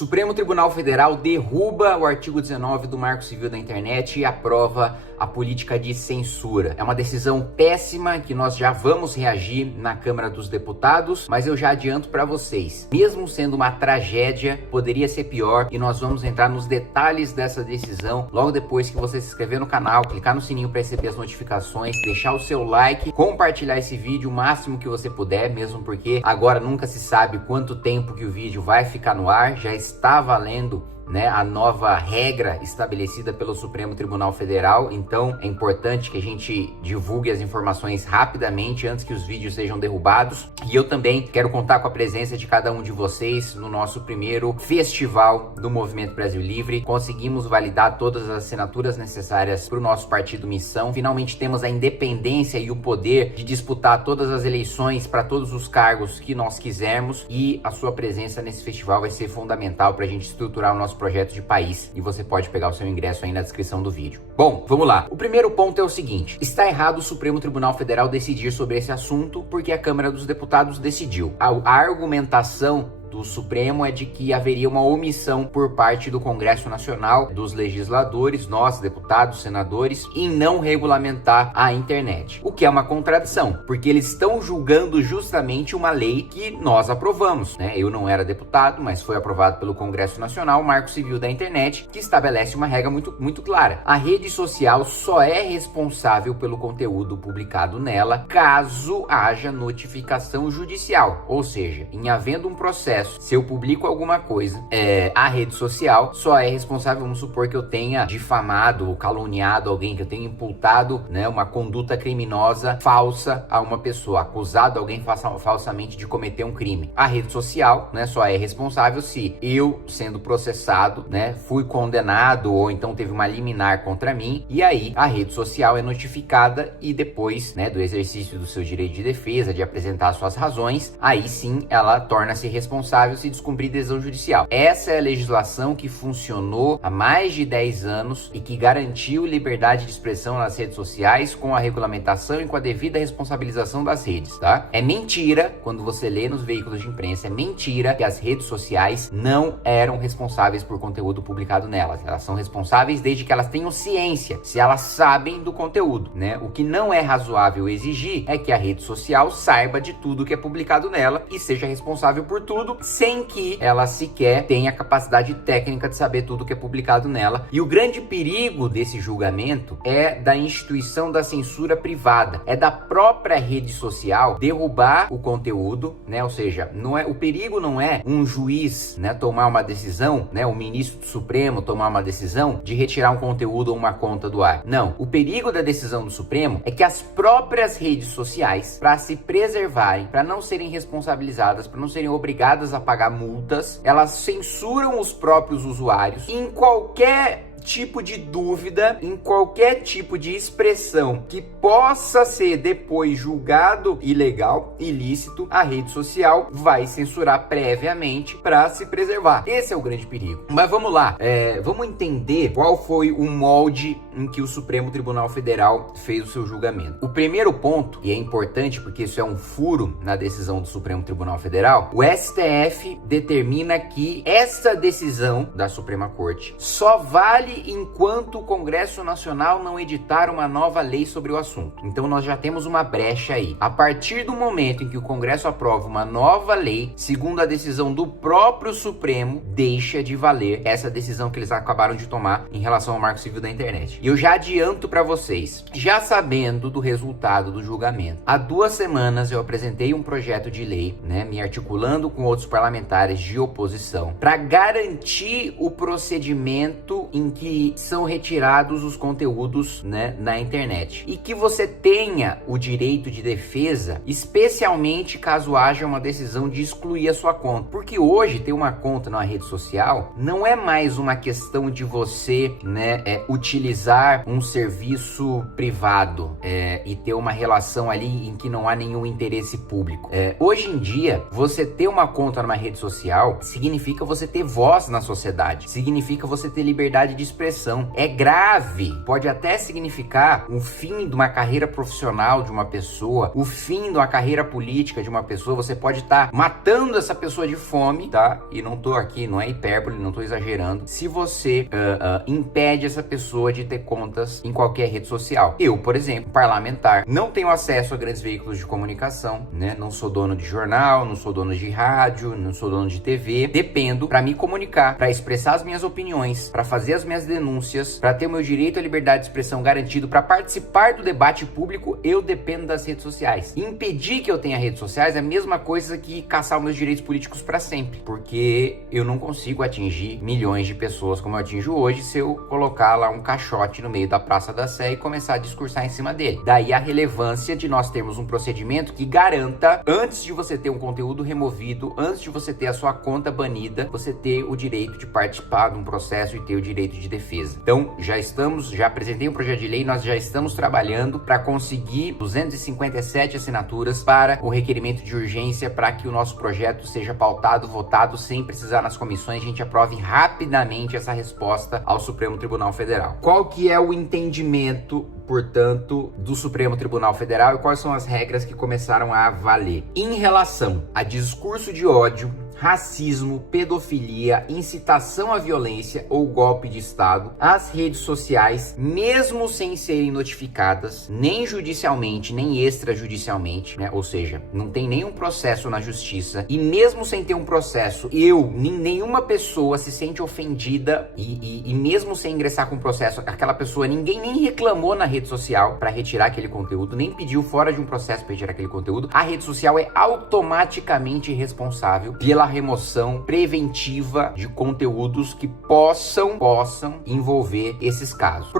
Supremo Tribunal Federal derruba o artigo 19 do Marco Civil da Internet e aprova a política de censura. É uma decisão péssima que nós já vamos reagir na Câmara dos Deputados, mas eu já adianto para vocês, mesmo sendo uma tragédia, poderia ser pior e nós vamos entrar nos detalhes dessa decisão logo depois que você se inscrever no canal, clicar no sininho para receber as notificações, deixar o seu like, compartilhar esse vídeo o máximo que você puder, mesmo porque agora nunca se sabe quanto tempo que o vídeo vai ficar no ar, já está valendo a nova regra estabelecida pelo Supremo Tribunal Federal, então é importante que a gente divulgue as informações rapidamente antes que os vídeos sejam derrubados. E eu também quero contar com a presença de cada um de vocês no nosso primeiro festival do Movimento Brasil Livre. Conseguimos validar todas as assinaturas necessárias para o nosso partido Missão. Finalmente temos a independência e o poder de disputar todas as eleições para todos os cargos que nós quisermos, e a sua presença nesse festival vai ser fundamental para a gente estruturar o nosso projeto de país, e você pode pegar o seu ingresso aí na descrição do vídeo. Bom, vamos lá. O primeiro ponto é o seguinte: está errado o Supremo Tribunal Federal decidir sobre esse assunto porque a Câmara dos Deputados decidiu. A argumentação do Supremo é de que haveria uma omissão por parte do Congresso Nacional, dos legisladores, nós, deputados, senadores, em não regulamentar a internet. O que é uma contradição, porque eles estão julgando justamente uma lei que nós aprovamos, Eu não era deputado, mas foi aprovado pelo Congresso Nacional, o Marco Civil da Internet, que estabelece uma regra muito clara. A rede social só é responsável pelo conteúdo publicado nela caso haja notificação judicial, ou seja, em havendo um processo, se eu publico alguma coisa, a rede social só é responsável. Vamos supor que eu tenha difamado ou caluniado alguém, que eu tenha imputado uma conduta criminosa falsa a uma pessoa, acusado alguém falsamente de cometer um crime. A rede social só é responsável se eu, sendo processado, fui condenado ou então teve uma liminar contra mim, e aí a rede social é notificada e depois do exercício do seu direito de defesa, de apresentar suas razões, aí sim ela torna-se responsável se descumprir decisão judicial. Essa é a legislação que funcionou há mais de 10 anos e que garantiu liberdade de expressão nas redes sociais com a regulamentação e com a devida responsabilização das redes, tá? É mentira, quando você lê nos veículos de imprensa, é mentira que as redes sociais não eram responsáveis por conteúdo publicado nelas. Elas são responsáveis desde que elas tenham ciência, se elas sabem do conteúdo, O que não é razoável exigir é que a rede social saiba de tudo que é publicado nela e seja responsável por tudo, sem que ela sequer tenha a capacidade técnica de saber tudo que é publicado nela. E o grande perigo desse julgamento é da instituição da censura privada, é da própria rede social derrubar o conteúdo, Ou seja, o perigo não é um juiz, tomar uma decisão, o ministro do Supremo tomar uma decisão de retirar um conteúdo ou uma conta do ar. Não, o perigo da decisão do Supremo é que as próprias redes sociais, para se preservarem, para não serem responsabilizadas, para não serem obrigadas a pagar multas, elas censuram os próprios usuários em qualquer tipo de dúvida, em qualquer tipo de expressão que possa ser depois julgado ilegal, ilícito, a rede social vai censurar previamente para se preservar. Esse é o grande perigo. Mas vamos lá, vamos entender qual foi o molde em que o Supremo Tribunal Federal fez o seu julgamento. O primeiro ponto, e é importante porque isso é um furo na decisão do Supremo Tribunal Federal, o STF determina que essa decisão da Suprema Corte só vale enquanto o Congresso Nacional não editar uma nova lei sobre o assunto. Então nós já temos uma brecha aí. A partir do momento em que o Congresso aprova uma nova lei, segundo a decisão do próprio Supremo, deixa de valer essa decisão que eles acabaram de tomar em relação ao Marco Civil da Internet. E eu já adianto para vocês, já sabendo do resultado do julgamento, há 2 semanas eu apresentei um projeto de lei, me articulando com outros parlamentares de oposição, para garantir o procedimento em que são retirados os conteúdos na internet, e que você tenha o direito de defesa, especialmente caso haja uma decisão de excluir a sua conta, porque hoje ter uma conta numa rede social não é mais uma questão de você utilizar um serviço privado e ter uma relação ali em que não há nenhum interesse público. Hoje em dia, você ter uma conta numa rede social significa você ter voz na sociedade, significa você ter liberdade de expressão. É grave. Pode até significar o fim de uma carreira profissional de uma pessoa, o fim de uma carreira política de uma pessoa. Você pode estar matando essa pessoa de fome, tá? E não tô aqui, não é hipérbole, não tô exagerando. Se você impede essa pessoa de ter contas em qualquer rede social. Eu, por exemplo, parlamentar, não tenho acesso a grandes veículos de comunicação, né? Não sou dono de jornal, não sou dono de rádio, não sou dono de TV. Dependo para me comunicar, para expressar as minhas opiniões, para fazer as minhas denúncias, para ter o meu direito à liberdade de expressão garantido, para participar do debate público, eu dependo das redes sociais. Impedir que eu tenha redes sociais é a mesma coisa que caçar os meus direitos políticos para sempre, porque eu não consigo atingir milhões de pessoas como eu atinjo hoje se eu colocar lá um caixote no meio da Praça da Sé e começar a discursar em cima dele. Daí a relevância de nós termos um procedimento que garanta, antes de você ter um conteúdo removido, antes de você ter a sua conta banida, você ter o direito de participar de um processo e ter o direito de defesa. Então, já apresentei um projeto de lei, nós já estamos trabalhando para conseguir 257 assinaturas para o requerimento de urgência para que o nosso projeto seja pautado, votado, sem precisar nas comissões, a gente aprove rapidamente essa resposta ao Supremo Tribunal Federal. Qual que é o entendimento, portanto, do Supremo Tribunal Federal e quais são as regras que começaram a valer? Em relação a discurso de ódio, racismo, pedofilia, incitação à violência ou golpe de Estado, as redes sociais, mesmo sem serem notificadas, nem judicialmente, nem extrajudicialmente, né? Ou seja, não tem nenhum processo na justiça, e mesmo sem ter um processo, nenhuma pessoa se sente ofendida e mesmo sem ingressar com processo, aquela pessoa, ninguém nem reclamou na rede social para retirar aquele conteúdo, nem pediu fora de um processo para retirar aquele conteúdo, a rede social é automaticamente responsável pela remoção preventiva de conteúdos que possam envolver esses casos.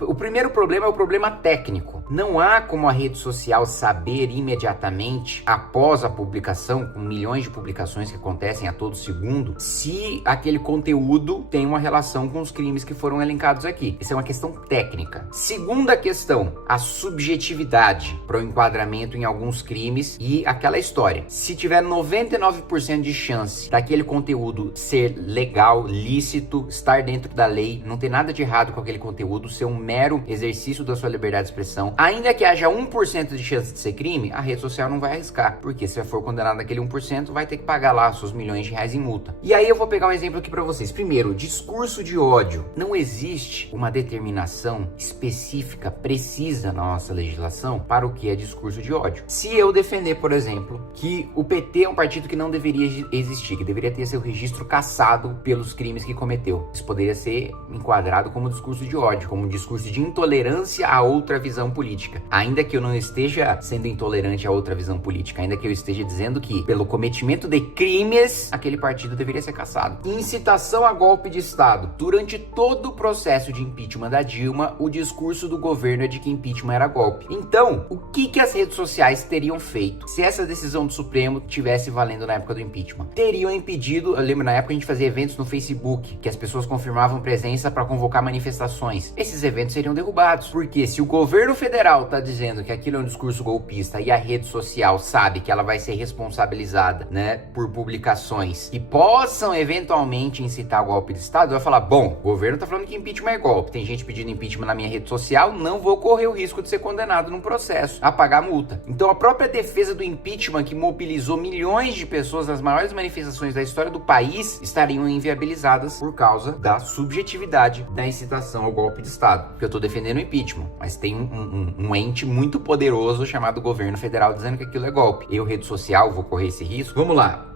O primeiro problema é o problema técnico. Não há como a rede social saber imediatamente, após a publicação, com milhões de publicações que acontecem a todo segundo, se aquele conteúdo tem uma relação com os crimes que foram elencados aqui. Isso é uma questão técnica. Segunda questão, a subjetividade para o enquadramento em alguns crimes e aquela história. Se tiver 99% de chance daquele conteúdo ser legal, lícito, estar dentro da lei, não ter nada de errado com aquele conteúdo, ser um mero exercício da sua liberdade de expressão, ainda que haja 1% de chance de ser crime, a rede social não vai arriscar, porque se for condenado naquele 1%, vai ter que pagar lá seus milhões de reais em multa. E aí eu vou pegar um exemplo aqui para vocês. Primeiro, discurso de ódio. Não existe uma determinação específica, precisa na nossa legislação para o que é discurso de ódio. Se eu defender, por exemplo, que o PT é um partido que não deveria existir, que deveria ter seu registro cassado pelos crimes que cometeu, isso poderia ser enquadrado como discurso de ódio, como um discurso de intolerância a outra visão política. Ainda que eu não esteja sendo intolerante a outra visão política, ainda que eu esteja dizendo que, pelo cometimento de crimes, aquele partido deveria ser cassado. Incitação a golpe de Estado. Durante todo o processo de impeachment da Dilma, o discurso do governo é de que impeachment era golpe. Então, o que as redes sociais teriam feito se essa decisão do Supremo tivesse valendo na época do impeachment? Teriam impedido, eu lembro na época a gente fazia eventos no Facebook, que as pessoas confirmavam presença para convocar manifestações. Esses eventos seriam derrubados, porque se o governo federal está dizendo que aquilo é um discurso golpista e a rede social sabe que ela vai ser responsabilizada, né, por publicações que possam eventualmente incitar o golpe de Estado, vai falar, bom, o governo tá falando que impeachment é golpe, tem gente pedindo impeachment na minha rede social, não vou correr o risco de ser condenado num processo, a pagar multa. Então a própria defesa do impeachment, que mobilizou milhões de pessoas nas maiores manifestações da história do país, estariam inviabilizadas por causa da subjetividade da incitação ao golpe de Estado. Porque eu tô defendendo o impeachment, mas tem um ente muito poderoso chamado governo federal dizendo que aquilo é golpe. Eu, rede social, vou correr esse risco? Vamos lá.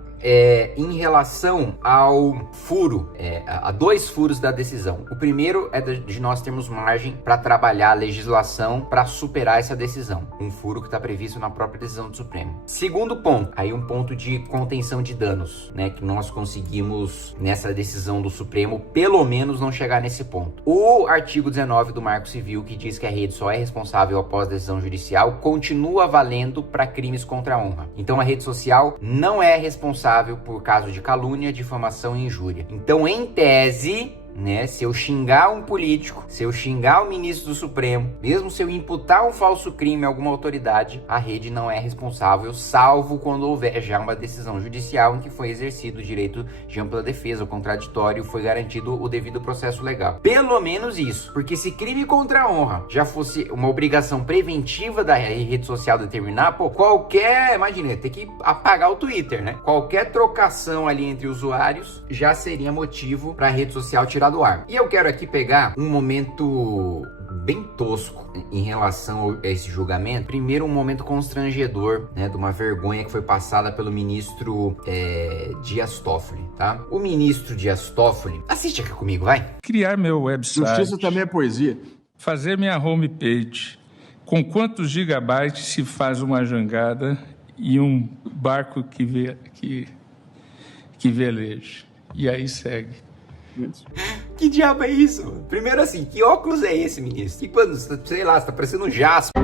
Em relação ao furo, a dois furos da decisão. O primeiro é de nós termos margem para trabalhar a legislação para superar essa decisão. Um furo que está previsto na própria decisão do Supremo. Segundo ponto, aí um ponto de contenção de danos, né? Que nós conseguimos nessa decisão do Supremo, pelo menos não chegar nesse ponto. O artigo 19 do Marco Civil, que diz que a rede só é responsável após decisão judicial, continua valendo para crimes contra a honra. Então a rede social não é responsável por caso de calúnia, difamação e injúria. Então, em tese, né? Se eu xingar um político, se eu xingar o ministro do Supremo, mesmo se eu imputar um falso crime a alguma autoridade, a rede não é responsável, salvo quando houver já uma decisão judicial em que foi exercido o direito de ampla defesa, o contraditório, foi garantido o devido processo legal. Pelo menos isso, porque se crime contra a honra já fosse uma obrigação preventiva da rede social determinar, pô, imagina, tem que apagar o Twitter, né? Qualquer trocação ali entre usuários já seria motivo para a rede social tirar do ar. E eu quero aqui pegar um momento bem tosco em relação a esse julgamento. Primeiro, um momento constrangedor, né, de uma vergonha que foi passada pelo ministro Dias Toffoli, tá? O ministro Dias Toffoli, assiste aqui comigo, vai. Criar meu website. Justiça também é poesia. Fazer minha homepage. Com quantos gigabytes se faz uma jangada e um barco que veleja? E aí segue. Que diabo é isso? Primeiro assim, que óculos é esse, ministro? E quando, sei lá, você tá parecendo um Jasper.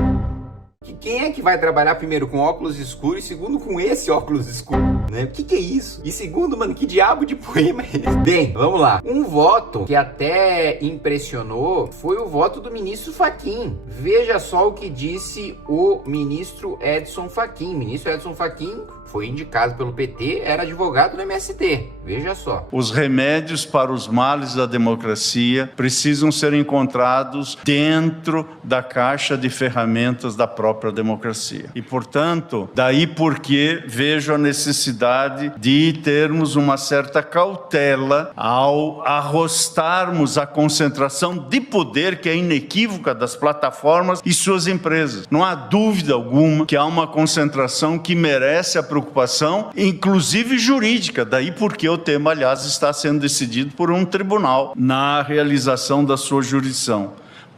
Quem é que vai trabalhar primeiro com óculos escuros e segundo com esse óculos escuro, né? O que é isso? E segundo, mano, que diabo de poema é esse? Bem, vamos lá. Um voto que até impressionou foi o voto do ministro Fachin. Veja só o que disse o ministro Edson Fachin. O ministro Edson Fachin foi indicado pelo PT, era advogado do MST. Veja só. Os remédios para os males da democracia precisam ser encontrados dentro da caixa de ferramentas da própria democracia. E, portanto, daí porque vejo a necessidade de termos uma certa cautela ao arrostarmos a concentração de poder que é inequívoca das plataformas e suas empresas. Não há dúvida alguma que há uma concentração que merece a preocupação, inclusive jurídica, daí porque o tema, aliás, está sendo decidido por um tribunal na realização da sua jurisdição.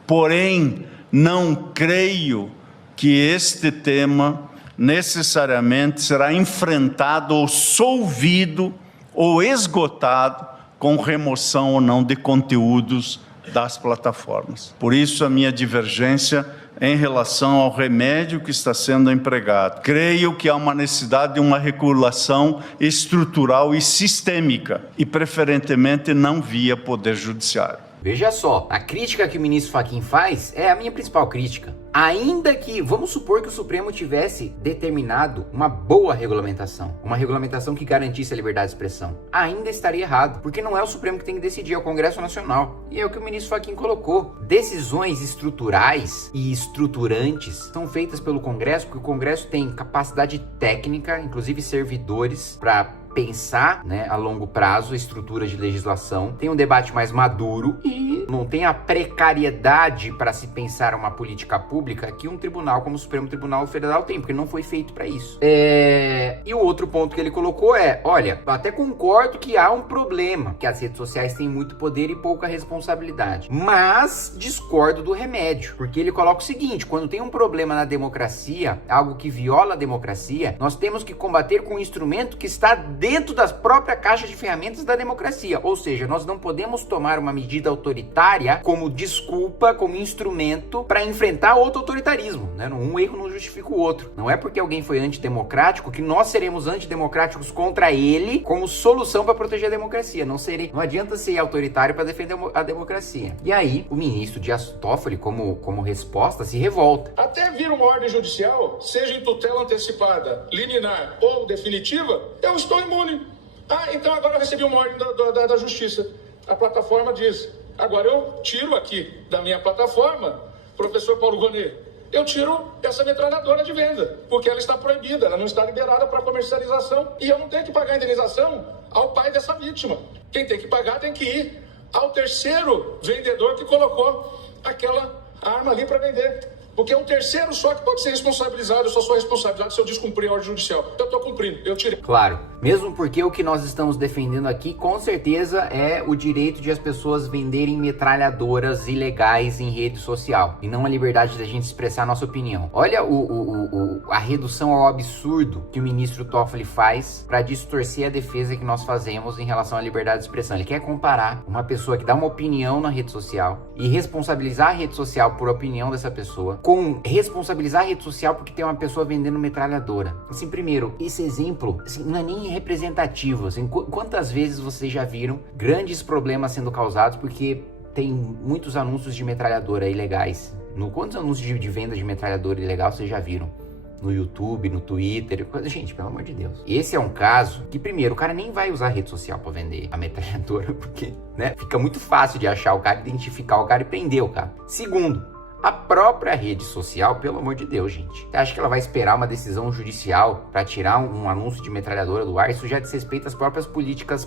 Porém, não creio que este tema necessariamente será enfrentado ou solvido ou esgotado com remoção ou não de conteúdos das plataformas. Por isso, a minha divergência em relação ao remédio que está sendo empregado. Creio que há uma necessidade de uma regulação estrutural e sistêmica, e preferentemente não via Poder Judiciário. Veja só, a crítica que o ministro Fachin faz é a minha principal crítica. Ainda que, vamos supor que o Supremo tivesse determinado uma boa regulamentação, uma regulamentação que garantisse a liberdade de expressão, ainda estaria errado, porque não é o Supremo que tem que decidir, é o Congresso Nacional. E é o que o ministro Fachin colocou. Decisões estruturais e estruturantes são feitas pelo Congresso, porque o Congresso tem capacidade técnica, inclusive servidores, para pensar, né, a longo prazo a estrutura de legislação, tem um debate mais maduro e não tem a precariedade para se pensar uma política pública que um tribunal como o Supremo Tribunal Federal tem, porque não foi feito para isso. E o outro ponto que ele colocou é, olha, eu até concordo que há um problema, que as redes sociais têm muito poder e pouca responsabilidade, mas discordo do remédio, porque ele coloca o seguinte, quando tem um problema na democracia, algo que viola a democracia, nós temos que combater com um instrumento que está dentro das próprias caixas de ferramentas da democracia. Ou seja, nós não podemos tomar uma medida autoritária como desculpa, como instrumento para enfrentar outro autoritarismo, né? Um erro não justifica o outro. Não é porque alguém foi antidemocrático que nós seremos antidemocráticos contra ele como solução para proteger a democracia. Não adianta ser autoritário para defender a democracia. E aí, o ministro Dias Toffoli, como resposta, se revolta. Até vir uma ordem judicial, seja em tutela antecipada, liminar ou definitiva, eu estou imune. Então agora eu recebi uma ordem da Justiça. A plataforma diz, agora eu tiro aqui da minha plataforma, professor Paulo Gonet, eu tiro essa metralhadora de venda, porque ela está proibida, ela não está liberada para comercialização e eu não tenho que pagar a indenização ao pai dessa vítima. Quem tem que pagar tem que ir ao terceiro vendedor que colocou aquela arma ali para vender. Porque é um terceiro só que pode ser responsabilizado, eu só sou responsabilizado se eu descumprir a ordem judicial. Eu estou cumprindo, eu tirei. Claro, mesmo porque o que nós estamos defendendo aqui, com certeza, é o direito de as pessoas venderem metralhadoras ilegais em rede social. E não a liberdade da gente expressar a nossa opinião. Olha a redução ao absurdo que o ministro Toffoli faz para distorcer a defesa que nós fazemos em relação à liberdade de expressão. Ele quer comparar uma pessoa que dá uma opinião na rede social e responsabilizar a rede social por opinião dessa pessoa com responsabilizar a rede social porque tem uma pessoa vendendo metralhadora. Assim, primeiro, esse exemplo assim, não é nem representativo. Assim, quantas vezes vocês já viram grandes problemas sendo causados porque tem muitos anúncios de metralhadora ilegais? Quantos anúncios de venda de metralhadora ilegal vocês já viram? No YouTube, no Twitter, gente, pelo amor de Deus. Esse é um caso que, primeiro, o cara nem vai usar a rede social pra vender a metralhadora, porque, né, fica muito fácil de achar o cara, identificar o cara e prender o cara. Segundo, a própria rede social, pelo amor de Deus, gente. Você acha que ela vai esperar uma decisão judicial para tirar um anúncio de metralhadora do ar? Isso já desrespeita as próprias políticas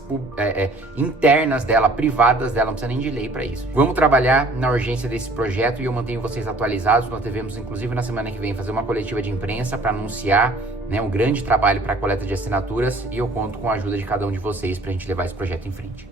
internas dela, privadas dela, não precisa nem de lei para isso. Vamos trabalhar na urgência desse projeto e eu mantenho vocês atualizados. Nós devemos, inclusive, na semana que vem, fazer uma coletiva de imprensa para anunciar, né, um grande trabalho para a coleta de assinaturas e eu conto com a ajuda de cada um de vocês para a gente levar esse projeto em frente.